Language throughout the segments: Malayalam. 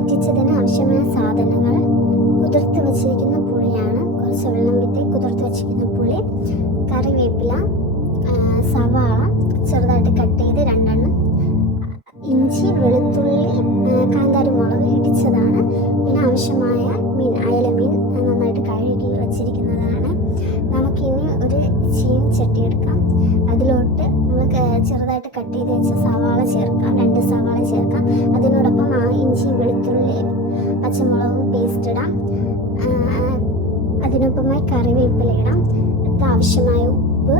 വറ്റിച്ചതിന് ആവശ്യമായ സാധനങ്ങൾ: കുതിർത്ത് വച്ചിരിക്കുന്ന പുളിയാണ്, കുറച്ച് വെള്ളം വിട്ട് കുതിർത്ത് വച്ചിരിക്കുന്ന പുളി, കറിവേപ്പില, സവാള ചെറുതായിട്ട് കട്ട് ചെയ്ത് 2 ഇഞ്ചി, വെളുത്തുള്ളി, കാന്താരിമുളക് ഇടിച്ചതാണ്. പിന്നെ ആവശ്യമായ മീൻ, അയല മീൻ നന്നായിട്ട് കഴുകി വച്ചിരിക്കുന്നതാണ്. നമുക്കിനി ഒരു ചീനച്ചട്ടി എടുക്കാം. അതിലോട്ട് നമ്മൾ ചെറുതായിട്ട് കട്ട് ചെയ്ത് വെച്ച സവാള ചേർക്കാം, 2 സവാള ചേർക്കാം. അതിനോടൊപ്പം ഇഞ്ചി, വെളുത്തുള്ളി, പച്ചമുളക് പേസ്റ്റ് ഇടാം. അതിനൊപ്പമായി കറിവേപ്പില ഇടാം. ആവശ്യമായ ഉപ്പ്,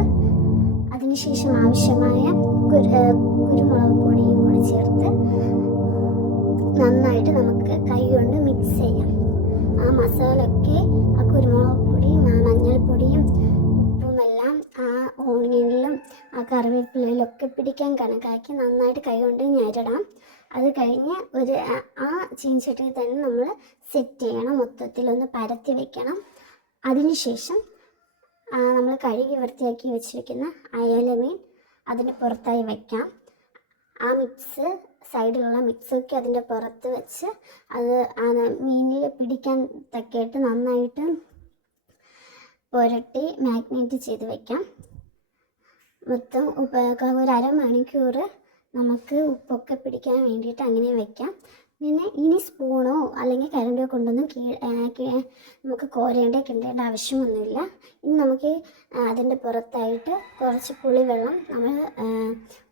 അതിനുശേഷം ആവശ്യമായ കുരുമുളക് പൊടിയും കൂടി ചേർത്ത് നന്നായിട്ട് നമുക്ക് കൈ കൊണ്ട് മിക്സ് ചെയ്യാം. ആ മസാലയൊക്കെ ആ കുരുമുളക് പൊടിയും മഞ്ഞൾപ്പൊടിയും ഉപ്പുമെല്ലാം ആ ഓണിയനിലും ആ കറിവേപ്പിലയിലൊക്കെ പിടിക്കാൻ കണക്കാക്കി നന്നായിട്ട് കൈ കൊണ്ട് ഞെരടാം. അത് കഴിഞ്ഞ് ആ ചീനച്ചട്ടിയിൽ തന്നെ നമ്മൾ സെറ്റ് ചെയ്യണം, മൊത്തത്തിലൊന്ന് പരത്തി വെക്കണം. അതിനുശേഷം നമ്മൾ കഴുകി വൃത്തിയാക്കി വെച്ചിരിക്കുന്ന അയല മീൻ അതിന് പുറത്തായി വയ്ക്കാം. ആ മിക്സ്, സൈഡിലുള്ള മിക്സൊക്കെ അതിൻ്റെ പുറത്ത് വെച്ച് അത് മീനിൽ പിടിക്കാൻ തക്കയിട്ട് നന്നായിട്ട് പുരട്ടി മാഗ്നേറ്റ് ചെയ്ത് വയ്ക്കാം. മൊത്തം ഒരു അരമണിക്കൂർ നമുക്ക് ഉപ്പൊക്കെ പിടിക്കാൻ വേണ്ടിയിട്ട് അങ്ങനെ വയ്ക്കാം. പിന്നെ ഇനി സ്പൂണോ അല്ലെങ്കിൽ കരണ്ടിയോ കൊണ്ടൊന്നും നമുക്ക് കിണ്ടേണ്ട ആവശ്യമൊന്നുമില്ല. ഇനി നമുക്ക് അതിൻ്റെ പുറത്തായിട്ട് കുറച്ച് പുളിവെള്ളം, നമ്മൾ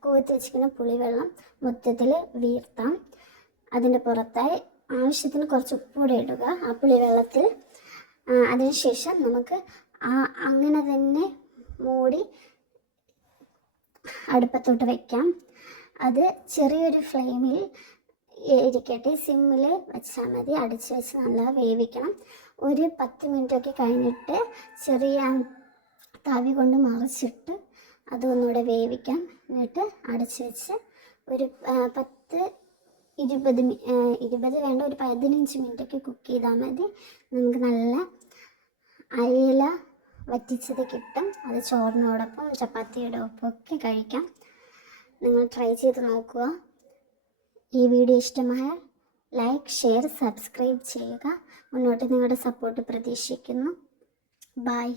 കോർത്ത് വെച്ചിരിക്കുന്ന പുളിവെള്ളം മൊത്തത്തിൽ വീർത്താം. അതിൻ്റെ പുറത്തായി ആവശ്യത്തിന് കുറച്ച് ഉപ്പൂടെ ഇടുക ആ പുളിവെള്ളത്തിൽ. അതിനുശേഷം നമുക്ക് അങ്ങനെ തന്നെ മൂടി അടുപ്പത്തോട്ട് വയ്ക്കാം. അത് ചെറിയൊരു ഫ്ലെയിമിൽ ഇരിക്കട്ടെ, സിമ്മിൽ വെച്ചാൽ മതി. അടിച്ച് വെച്ച് നല്ല വേവിക്കണം. ഒരു 10 മിനിറ്റൊക്കെ കഴിഞ്ഞിട്ട് ചെറിയ തവി കൊണ്ട് മറിച്ചിട്ട് അതൊന്നുകൂടെ വേവിക്കാം. എന്നിട്ട് അടച്ച് വെച്ച് ഒരു 20 വേണ്ട, ഒരു 15 മിനിറ്റൊക്കെ കുക്ക് ചെയ്താൽ മതി. നമുക്ക് നല്ല അയല വറ്റിച്ചത് കിട്ടും. അത് ചോറിനോടൊപ്പം ചപ്പാത്തിയുടെ ഒപ്പമൊക്കെ കഴിക്കാം. നിങ്ങൾ ട്രൈ ചെയ്ത് നോക്കുക. ഈ വീഡിയോ ഇഷ്ടമായാൽ ലൈക്ക്, ഷെയർ, സബ്സ്ക്രൈബ് ചെയ്യുക. മുന്നോട്ട് നിങ്ങളുടെ സപ്പോർട്ട് പ്രതീക്ഷിക്കുന്നു. ബൈ.